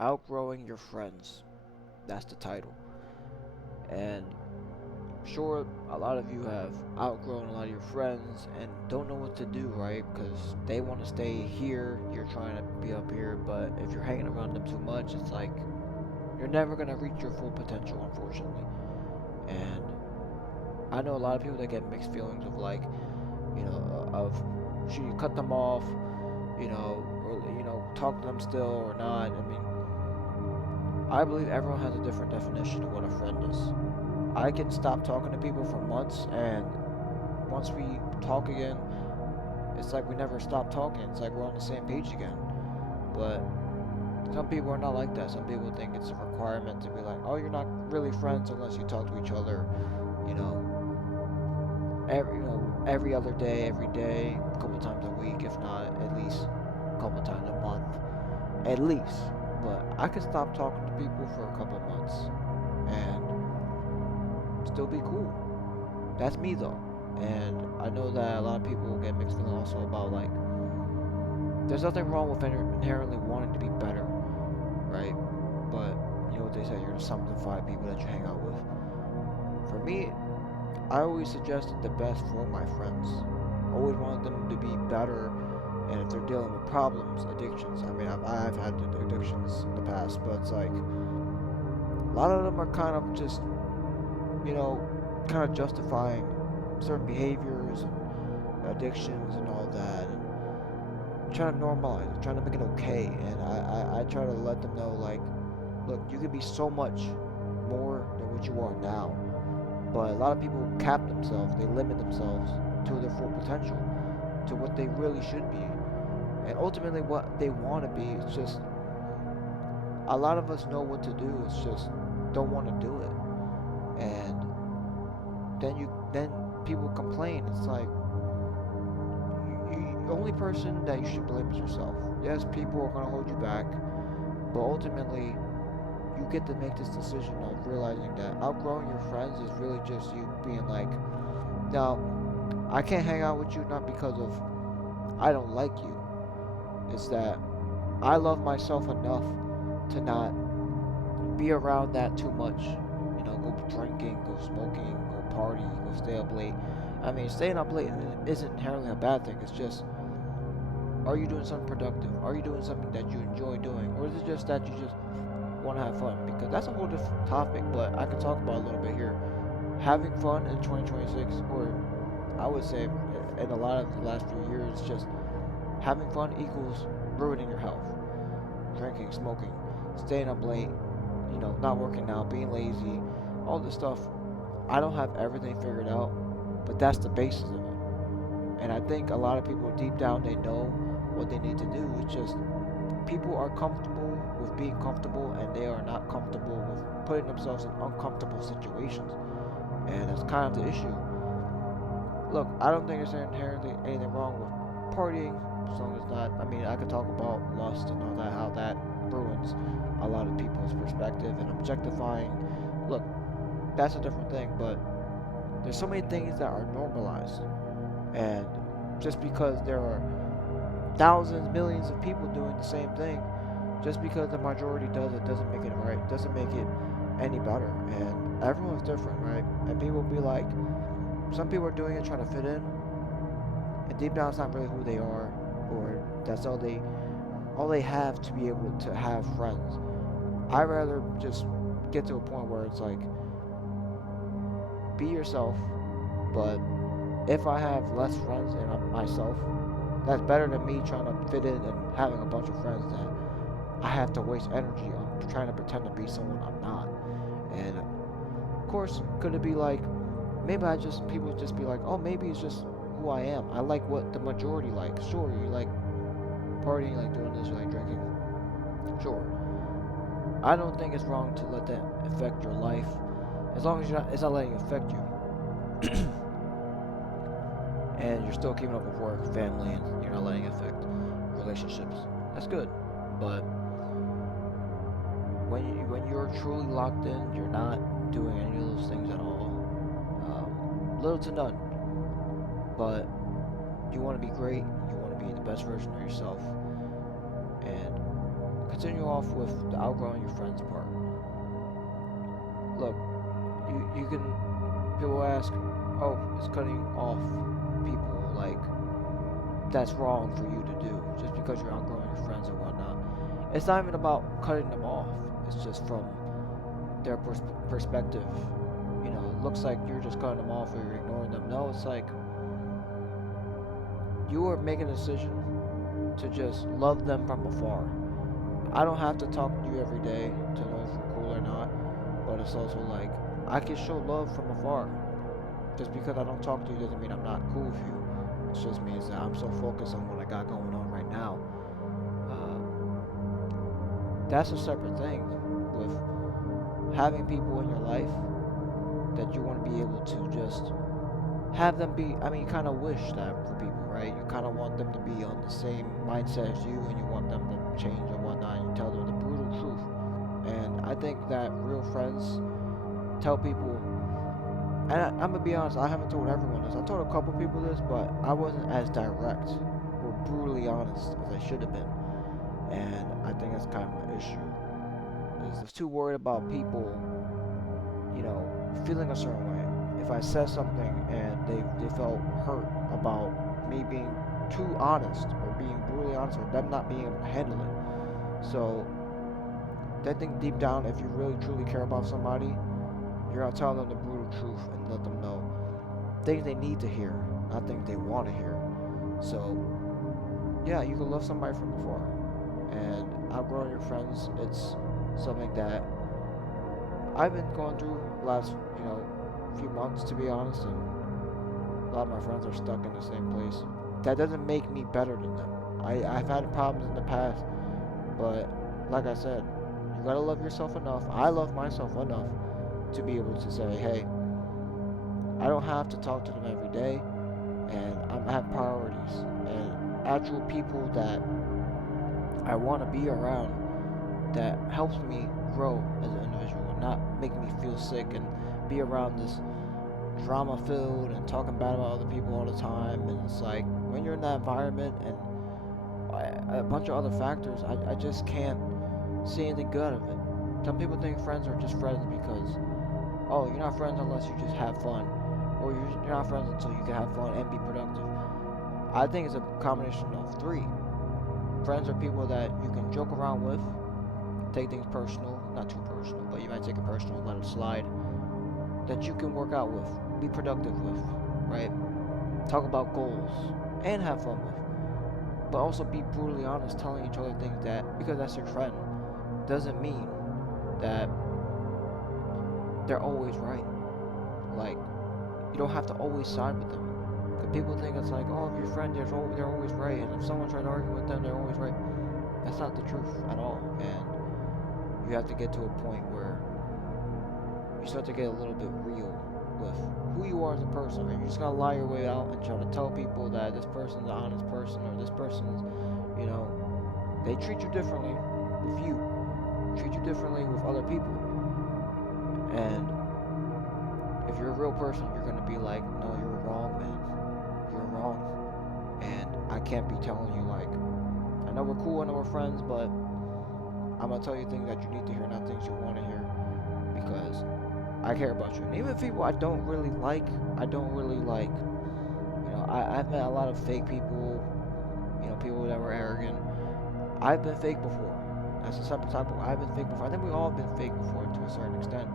Outgrowing Your Friends. That's the title. And sure, a lot of you have outgrown a lot of your friends and don't know what to do, right? Because they want to stay here, you're trying to be up here, but if you're hanging around them too much, it's like you're never going to reach your full potential, unfortunately. And I know a lot of people that get mixed feelings of like, of should you cut them off, or talk to them still or not. I mean, I believe everyone has a different definition of what a friend is. I can stop talking to people for months, and once we talk again, it's like we never stopped talking. It's like we're on the same page again. But some people are not like that. Some people think it's a requirement to be like, oh, you're not really friends unless you talk to each other, you know, every other day, every day, a couple times a week, if not at least a couple times a month, at least. But I can stop talking to people for a couple months and still be cool. That's me though. And I know that a lot of people get mixed feelings also about like there's nothing wrong with inherently wanting to be better, right? But you know what they say, you're the sum of the five people that you hang out with. For me, I always suggested the best for my friends. Always wanted them to be better, and if they're dealing with problems, addictions. I mean, I've had addictions in the past, but it's like a lot of them are kind of just, you know, kind of justifying certain behaviors and addictions and all that, and trying to normalize it, trying to make it okay. And I try to let them know, like, look, you can be so much more than what you are now. But a lot of people cap themselves, they limit themselves to their full potential, to what they really should be. And ultimately, what they want to be is just, a lot of us know what to do, it's just don't want to do it. And then people complain. It's like, the only person that you should blame is yourself. Yes, people are going to hold you back, but ultimately, you get to make this decision of realizing that outgrowing your friends is really just you being like, now, I can't hang out with you not because of I don't like you. It's that I love myself enough to not be around that too much. Go drinking, go smoking, go party, go stay up late. I mean, staying up late isn't inherently a bad thing. It's just, are you doing something productive? Are you doing something that you enjoy doing? Or is it just that you just want to have fun? Because that's a whole different topic, but I can talk about a little bit here. Having fun in 2026, or I would say in a lot of the last few years, just having fun equals ruining your health. Drinking, smoking, staying up late, not working out, being lazy, all this stuff. I don't have everything figured out, but that's the basis of it. And I think a lot of people deep down they know what they need to do. It's just people are comfortable with being comfortable and they are not comfortable with putting themselves in uncomfortable situations. And that's kind of the issue. Look, I don't think there's inherently anything wrong with partying, as long as not. I mean, I could talk about lust and all that, how that ruins a lot of people's perspective and objectifying. Look, that's a different thing, but there's so many things that are normalized. And just because there are thousands, millions of people doing the same thing, just because the majority does it doesn't make it right, doesn't make it any better. And everyone's different, right? And people be like, some people are doing it trying to fit in, and deep down it's not really who they are, or that's all they have to be able to have friends. I rather just get to a point where it's like, be yourself, but if I have less friends and I'm myself, that's better than me trying to fit in and having a bunch of friends that I have to waste energy on trying to pretend to be someone I'm not. And of course, could it be like, maybe people just be like, oh, maybe it's just who I am. I like what the majority like. Sure, you like partying, you like doing this, you like drinking. Sure. I don't think it's wrong to let that affect your life, as long as it's not letting it affect you, and you're still keeping up with work, family, and you're not letting it affect relationships. That's good. But when you're truly locked in, you're not doing any of those things at all. Little to none. But you want to be great. You want to be the best version of yourself. And continue off with the outgrowing your friends part. Look, you can. People ask, oh, it's cutting off people like that's wrong for you to do just because you're outgrowing your friends and whatnot. It's not even about cutting them off. It's just from their perspective. You know, it looks like you're just cutting them off or you're ignoring them. No, it's like you are making a decision to just love them from afar. I don't have to talk to you every day to know if you're cool or not, but it's also like I can show love from afar. Just because I don't talk to you doesn't mean I'm not cool with you. It just means that I'm so focused on what I got going on right now. That's a separate thing with having people in your life that you want to be able to just have them be. I mean, you kind of wish that for people, right? You kind of want them to be on the same mindset as you, and you want them to change and whatnot. And you tell them the brutal truth. And I think that real friends tell people, and I'm gonna be honest, I haven't told everyone this. I told a couple people this, but I wasn't as direct or brutally honest as I should have been. And I think that's kind of an issue. Is I was too worried about people, you know, feeling a certain way. If I said something and they felt hurt about me being too honest or being brutally honest or them not being able to handle it. So I think deep down, if you really truly care about somebody, you're gonna tell them the brutal truth and let them know things they need to hear, not things they want to hear. So yeah, you can love somebody from afar, and outgrowing your friends. It's something that I've been going through the last, few months, to be honest, and a lot of my friends are stuck in the same place. That doesn't make me better than them. I've had problems in the past, but like I said, you gotta love yourself enough. I love myself enough to be able to say, hey, I don't have to talk to them every day, and I have priorities and actual people that I want to be around that helps me grow as an individual, not make me feel sick and be around this drama filled and talking bad about other people all the time. And it's like when you're in that environment and a bunch of other factors, I just can't see anything good out of it. Some people think friends are just friends because, oh, you're not friends unless you just have fun, or you're not friends until you can have fun and be productive. I think it's a combination of three. Friends are people that you can joke around with, take things personal, not too personal, but you might take it personal, let it slide, that you can work out with, be productive with, right? Talk about goals, and have fun with. But also be brutally honest, telling each other things that, because that's your friend, doesn't mean that they're always right. Like, you don't have to always side with them. Because people think it's like, oh, if your friend, they're always right, and if someone tries to argue with them, they're always right. That's not the truth at all, and you have to get to a point where you start to get a little bit real with who you are as a person. Right? You're just gonna lie your way out and try to tell people that this person's an honest person, or this person's, they treat you differently with you, treat you differently with other people. And if you're a real person, you're gonna be like, no, you're wrong, man. You're wrong. And I can't be telling you like, I know we're cool, I know we're friends, but I'm gonna tell you things that you need to hear, not things you want to hear, because I care about you. And even people I don't really like, I've met a lot of fake people, people that were arrogant. I've been fake before. That's a separate topic. I've been fake before. I think we all have been fake before to a certain extent.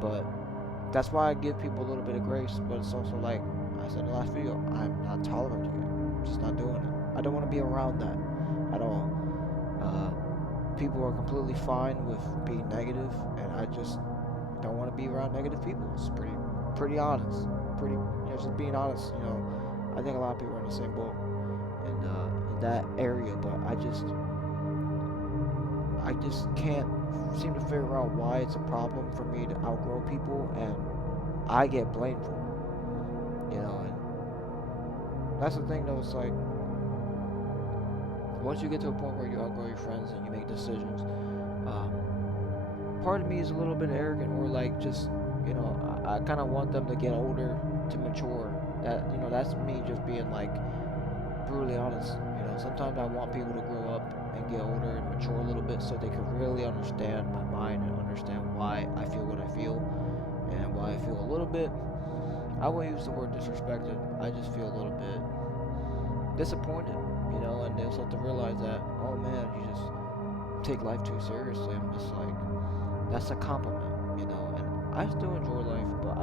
But that's why I give people a little bit of grace, but it's also like I said in the last video, I'm not tolerant to it. I'm just not doing it. I don't want to be around that at all. People are completely fine with being negative, and I just don't want to be around negative people. It's pretty honest. Just being honest. I think a lot of people are in the same boat in that area, but I just can't seem to figure out why it's a problem for me to outgrow people, and I get blamed for it. And that's the thing though. It's like once you get to a point where you outgrow your friends and you make decisions, part of me is a little bit arrogant, or like just I kind of want them to get older, to mature. That's me just being like brutally honest. Sometimes I want people to grow up and get older and mature a little bit so they could really understand my mind and understand why I feel what I feel and why I feel a little bit, I won't use the word disrespected, I just feel a little bit disappointed, and they'll start to realize that, oh man, you just take life too seriously. I'm just like, that's a compliment. And I still enjoy life, but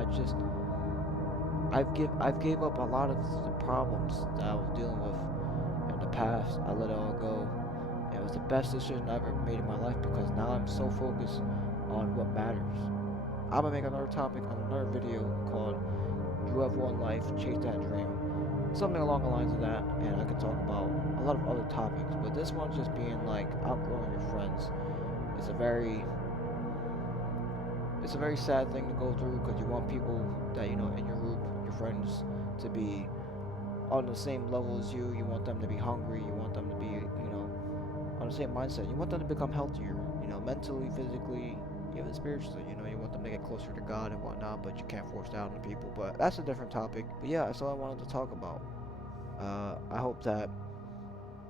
I've gave up a lot of the problems that I was dealing with in the past. I let it all go. And it was the best decision I ever made in my life because now I'm so focused on what matters. I'm gonna make another topic on another video called "You Have One Life, Chase That Dream," something along the lines of that, and I could talk about a lot of other topics. But this one's just being like outgrowing your friends. It's a very it's a very sad thing to go through because you want people that in your group, your friends, to be on the same level as you. You want them to be hungry. You want them to be, on the same mindset. You want them to become healthier, mentally, physically, even spiritually. You want them to get closer to God and whatnot, but you can't force that on the people. But that's a different topic. But yeah, that's all I wanted to talk about. I hope that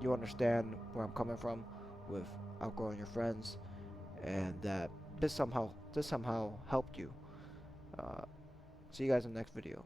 you understand where I'm coming from with outgrowing your friends, and that this somehow helped you. Uh, See you guys in the next video.